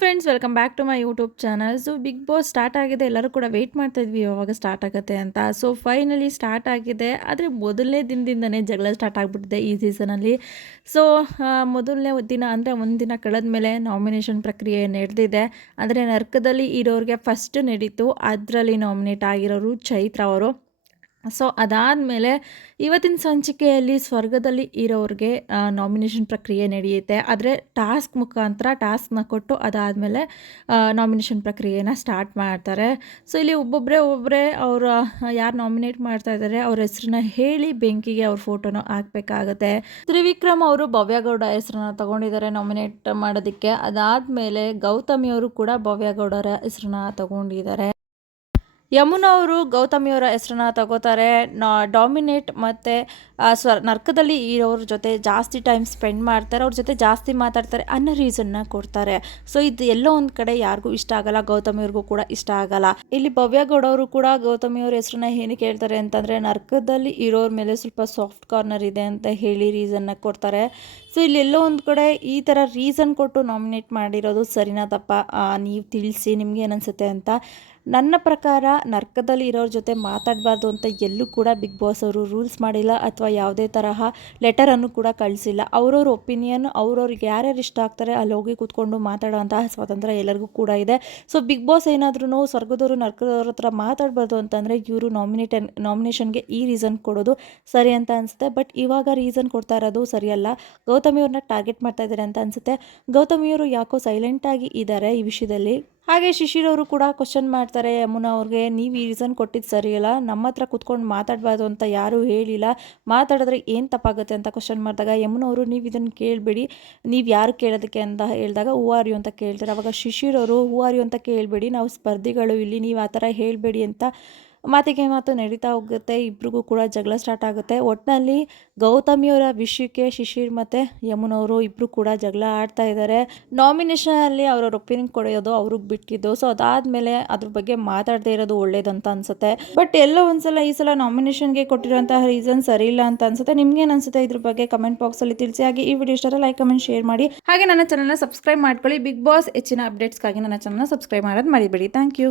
Friends welcome back to my YouTube channel so big boss start ಆಗಿದೆ. ಎಲ್ಲರೂ ಕೂಡ weight ಮಾಡ್ತಾ ಇದ್ವಿ, ಯಾವಾಗ ಸ್ಟಾರ್ಟ್ ಆಗುತ್ತೆ ಅಂತ. ಸೊ ಫೈನಲಿ ಸ್ಟಾರ್ಟ್ ಆಗಿದೆ. ಆದರೆ ಮೊದಲನೇ ದಿನದಿಂದನೇ ಜಗಳ ಸ್ಟಾರ್ಟ್ ಆಗಿಬಿಟ್ಟಿದೆ ಈ ಸೀಸನಲ್ಲಿ ಸೊ ಮೊದಲನೇ ದಿನ ಅಂದರೆ ಒಂದು ದಿನ ಕಳೆದ ಮೇಲೆ ನಾಮಿನೇಷನ್ ಪ್ರಕ್ರಿಯೆ ನಡೆದಿದೆ. ಅಂದರೆ ನರ್ಕದಲ್ಲಿ ಇರೋರಿಗೆ ಫಸ್ಟ್ ನಡೀತು. ಅದರಲ್ಲಿ ನಾಮಿನೇಟ್ ಆಗಿರೋರು ಚೈತ್ರ ಅವರು. ಸೊ ಅದಾದಮೇಲೆ ಇವತ್ತಿನ ಸಂಚಿಕೆಯಲ್ಲಿ ಸ್ವರ್ಗದಲ್ಲಿ ಇರೋರಿಗೆ ನಾಮಿನೇಷನ್ ಪ್ರಕ್ರಿಯೆ ನಡೆಯುತ್ತೆ. ಆದರೆ ಟಾಸ್ಕ್ ಮುಖಾಂತರ ಟಾಸ್ಕ್ನ ಕೊಟ್ಟು ಅದಾದಮೇಲೆ ನಾಮಿನೇಷನ್ ಪ್ರಕ್ರಿಯೆನ ಸ್ಟಾರ್ಟ್ ಮಾಡ್ತಾರೆ. ಸೊ ಇಲ್ಲಿ ಒಬ್ಬೊಬ್ಬರೇ ಒಬ್ಬರೇ ಅವರು, ಯಾರು ನಾಮಿನೇಟ್ ಮಾಡ್ತಾ ಇದ್ದಾರೆ ಅವ್ರ ಹೆಸ್ರನ್ನ ಹೇಳಿ ಬೆಂಕಿಗೆ ಅವ್ರ ಫೋಟೋನ ಹಾಕಬೇಕಾಗತ್ತೆ. ತ್ರಿವಿಕ್ರಮ್ ಅವರು ಭವ್ಯಗೌಡ ಹೆಸರನ್ನ ತಗೊಂಡಿದ್ದಾರೆ ನಾಮಿನೇಟ್ ಮಾಡೋದಕ್ಕೆ. ಅದಾದಮೇಲೆ ಗೌತಮಿ ಅವರು ಕೂಡ ಭವ್ಯಗೌಡರ ಹೆಸರನ್ನ ತಗೊಂಡಿದ್ದಾರೆ. ಯಮುನಾ ಅವರು ಗೌತಮಿಯವರ ಹೆಸರನ್ನ ತಗೋತಾರೆ. ಡಾಮಿನೇಟ್ ಮತ್ತು ಸ್ವ, ನರ್ಕದಲ್ಲಿ ಇರೋರ ಜೊತೆ ಜಾಸ್ತಿ ಟೈಮ್ ಸ್ಪೆಂಡ್ ಮಾಡ್ತಾರೆ. ಅವ್ರ ಜೊತೆ ಜಾಸ್ತಿ ಮಾತಾಡ್ತಾರೆ ಅನ್ನೋ ರೀಸನ್ನ ಕೊಡ್ತಾರೆ. ಸೊ, ಇದು ಎಲ್ಲೋ ಒಂದು ಕಡೆ ಯಾರಿಗೂ ಇಷ್ಟ ಆಗಲ್ಲ, ಗೌತಮಿಯವ್ರಿಗೂ ಕೂಡ ಇಷ್ಟ ಆಗಲ್ಲ. ಇಲ್ಲಿ ಭವ್ಯಗೌಡವರು ಕೂಡ ಗೌತಮಿಯವ್ರ ಹೆಸರನ್ನ ಏನಕ್ಕೆ ಹೇಳ್ತಾರೆ ಅಂತಂದರೆ, ನರ್ಕದಲ್ಲಿ ಇರೋರ ಮೇಲೆ ಸ್ವಲ್ಪ ಸಾಫ್ಟ್ ಕಾರ್ನರ್ ಇದೆ ಅಂತ ಹೇಳಿ ರೀಸನ್ನ ಕೊಡ್ತಾರೆ. ಸೊ, ಇಲ್ಲಿ ಎಲ್ಲೋ ಒಂದು ಕಡೆ ಈ ಥರ ರೀಸನ್ ಕೊಟ್ಟು ನಾಮಿನೇಟ್ ಮಾಡಿರೋದು ಸರಿನಾ ತಪ್ಪ? ನೀವು ತಿಳಿಸಿ, ನಿಮ್ಗೆ ಏನನ್ಸುತ್ತೆ ಅಂತ ನನ್ನ ಪ್ರಕಾರ ನರ್ಕದಲ್ಲಿ ಇರೋರ ಜೊತೆ ಮಾತಾಡಬಾರ್ದು ಅಂತ ಎಲ್ಲೂ ಕೂಡ ಬಿಗ್ ಬಾಸ್ ಅವರು ರೂಲ್ಸ್ ಮಾಡಿಲ್ಲ ಅಥವಾ ಯಾವುದೇ ತರಹ ಲೆಟರನ್ನು ಕೂಡ ಕಳಿಸಿಲ್ಲ. ಅವ್ರವ್ರ ಒಪಿನಿಯನ್ ಅವ್ರವ್ರಿಗೆ ಯಾರ್ಯಾರು ಇಷ್ಟ ಆಗ್ತಾರೆ ಅಲ್ಲಿ ಹೋಗಿ ಕೂತ್ಕೊಂಡು ಮಾತಾಡೋಂತಹ ಸ್ವಾತಂತ್ರ್ಯ ಎಲ್ಲರಿಗೂ ಕೂಡ ಇದೆ. ಸೊ ಬಿಗ್ ಬಾಸ್ ಏನಾದ್ರೂ ಸ್ವರ್ಗದವರು, ನರ್ಕದವ್ರ ಹತ್ರ ಮಾತಾಡಬಾರ್ದು ಅಂತಂದರೆ ಇವರು ನಾಮಿನೇಟನ್ ನಾಮಿನೇಷನ್ಗೆ ಈ ರೀಸನ್ ಕೊಡೋದು ಸರಿ ಅಂತ ಅನಿಸುತ್ತೆ. ಬಟ್ ಇವಾಗ ರೀಸನ್ ಕೊಡ್ತಾ ಇರೋದು ಸರಿಯಲ್ಲ ಗೌತಮಿಯವ್ರನ್ನ ಟಾರ್ಗೆಟ್ ಮಾಡ್ತಾ ಇದ್ದಾರೆ ಅಂತ ಅನಿಸುತ್ತೆ. ಗೌತಮಿಯವರು ಯಾಕೋ ಸೈಲೆಂಟಾಗಿ ಇದ್ದಾರೆ ಈ ವಿಷಯದಲ್ಲಿ? ಹಾಗೆ ಶಿಶಿರ್ ಅವರು ಕೂಡ ಕ್ವಶನ್ ಮಾಡ್ತಾರೆ ಯಮುನಾ ಅವ್ರಿಗೆ ನೀವು ಈ ರೀಸನ್ ಕೊಟ್ಟಿದ್ದು ಸರಿಯಲ್ಲ ನಮ್ಮ ಹತ್ರ ಕುತ್ಕೊಂಡು ಮಾತಾಡಬಾರ್ದು ಅಂತ ಯಾರೂ ಹೇಳಿಲ್ಲ, ಮಾತಾಡಿದ್ರೆ ಏನು ತಪ್ಪಾಗುತ್ತೆ ಅಂತ ಕ್ವಶನ್ ಮಾಡಿದಾಗ, ಯಮುನಾ ಅವರು ನೀವು ಇದನ್ನು ಕೇಳಬೇಡಿ, ನೀವು ಯಾರು ಕೇಳೋದಕ್ಕೆ ಅಂತ ಹೇಳಿದಾಗ, ಹೂ ಆರ್ ಯು ಅಂತ ಕೇಳ್ತಾರೆ. ಅವಾಗ ಶಿಶಿರ್ ಅವರು, ಹೂ ಆರ್ ಯು ಅಂತ ಕೇಳಬೇಡಿ, ನಾವು ಸ್ಪರ್ಧಿಗಳು ಇಲ್ಲಿ, ನೀವು ಆ ಥರ ಹೇಳಬೇಡಿ ಅಂತ ಮಾತಿಗೆ ಮಾತು ನಡೀತಾ ಹೋಗುತ್ತೆ, ಇಬ್ರಿಗೂ ಕೂಡ ಜಗಳ ಸ್ಟಾರ್ಟ್ ಆಗುತ್ತೆ. ಒಟ್ಟಿನಲ್ಲಿ ಗೌತಮಿಯವರ ವಿಷಯಕ್ಕೆ ಶಿಶಿರ್ ಮತ್ತು ಯಮುನವರು ಇಬ್ಬರು ಕೂಡ ಜಗಳ ಆಡ್ತಾ ಇದ್ದಾರೆ ನಾಮಿನೇಷನಲ್ಲಿ ಅವ್ರವ್ರ ಒಪಿನಿಯನ್ ಕೊಡೋದು ಅವ್ರಿಗೆ ಬಿಟ್ಟಿದ್ದು. ಸೊ ಅದಾದಮೇಲೆ ಅದ್ರ ಬಗ್ಗೆ ಮಾತಾಡದೇ ಇರೋದು ಒಳ್ಳೇದಂತ ಅನ್ಸುತ್ತೆ. ಬಟ್ ಎಲ್ಲೋ ಒಂದ್ಸಲ ಈ ಸಲ ನಾಮಿನೇಷನ್ಗೆ ಕೊಟ್ಟಿರೋಂತಹ ರೀಸನ್ ಸರಿ ಇಲ್ಲ ಅಂತ ಅನ್ಸುತ್ತೆ. ನಿಮ್ಗೇನು ಅನ್ಸುತ್ತೆ ಇದ್ರ ಬಗ್ಗೆ ಕಮೆಂಟ್ ಬಾಕ್ಸಲ್ಲಿ ತಿಳಿಸಿ. ಹಾಗೆ ಈ ವಿಡಿಯೋ ಇಷ್ಟ ಲೈಕ್ ಕಮೆಂಟ್ ಶೇರ್ ಮಾಡಿ. ಹಾಗೆ ನನ್ನ ಚಾನಲ್ನ ಸಬ್ಸ್ಕ್ರೈಬ್ ಮಾಡ್ಕೊಳ್ಳಿ. ಬಿಗ್ ಬಾಸ್ ಹೆಚ್ಚಿನ ಅಪ್ಡೇಟ್ಸ್ಗಾಗಿ ನನ್ನ ಚಾನಲ್ನ ಸಬ್ಸ್ಕ್ರೈಬ್ ಮಾಡೋದು ಮರಿಬೇಡಿ. Thank you